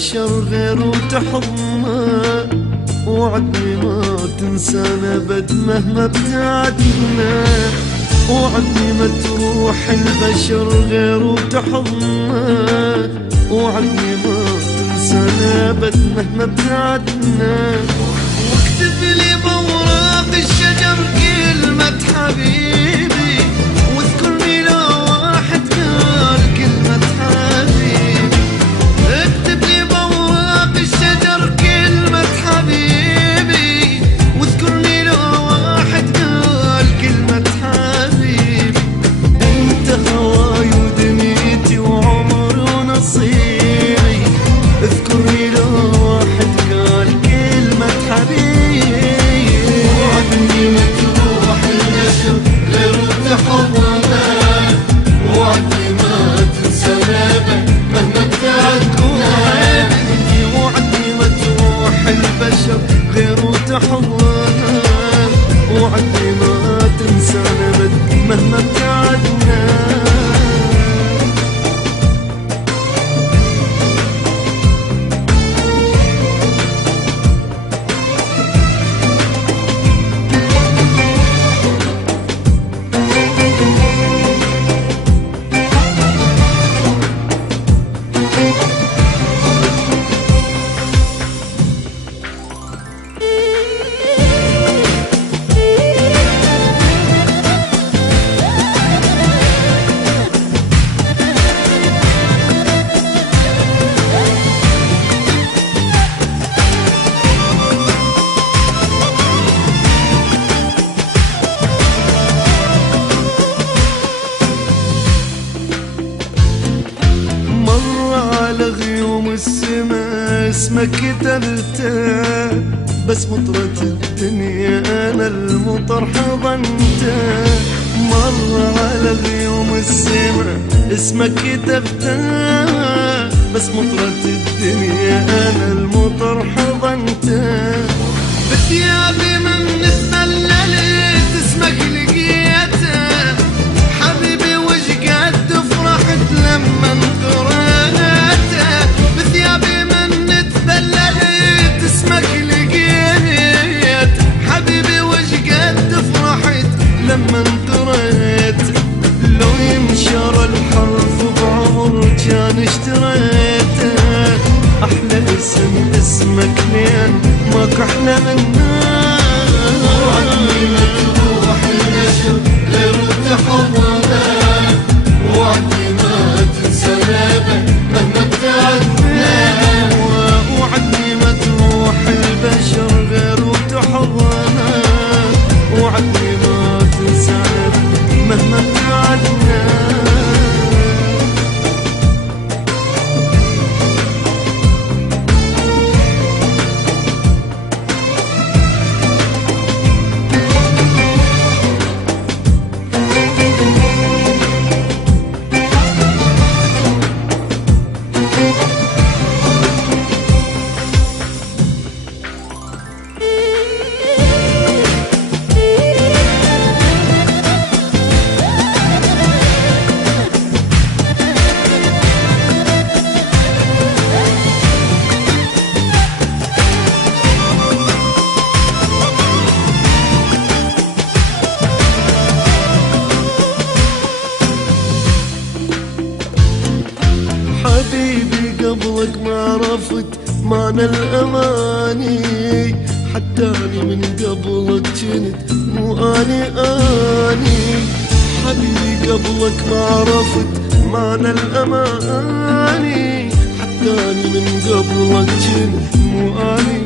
البشر غير وتحضنا، وعدني ما تنسانا ابد مهما ابتعدنا. وعدني ما تروح البشر غير وتحضنا، وعدني ما تنسانا ابد مهما ابتعدنا. واكتب لي بوراق الشجر كلمة حبيبي، واذكرني لو واحد قال كلمة حبيبي. اكتب لي بوراق الشجر كلمة حبيبي، واذكرني لو واحد قال كلمة حبيبي. انت هواي ودنيتي وعمري ونصيبي، اذكرني لو واحد قال كلمة حبيبي. وعدني ما تروح البشر غير وتحضنا، وعدني ما تنسانا ابد مهما ابتعدنا. وعدني ما تروح البشر غير وتحضنا، وعدني ما تنسانا ابد مهما ابتعدنا. غيوم السما اسمك كتبته، بس مطرة الدنيا انا المطر حضنته. مر على غيوم السما اسمك كتبته، بس مطرة الدنيا انا المطر حضنته. بثيابي من تبللت اسمك لقيته، حبيبي وش قد فرحت لما انقرأته. بثيابي من تبللت اسمك لقيت، حبيبي وش قد فرحت لما انقرأت. لو ينشر الحرف بعمر كان اشتريته، احلى اسم اسمك لين ماك احلى منه. وعدني ما تروح البشر غير وتحضنا، وعدني ما تنسانا ابد مهما ابتعدنا. وعدني ما تروح البشر غير وتحضنا، وعدني ما تنسانا ابد مهما ابتعدنا. حبيبي قبلك ما عرفت معنى الأماني، حتى أنا من قبلك كنت مو أني. حبيبي قبلك ما عرفت معنى الأماني، حتى أنا من قبلك كنت مو أني.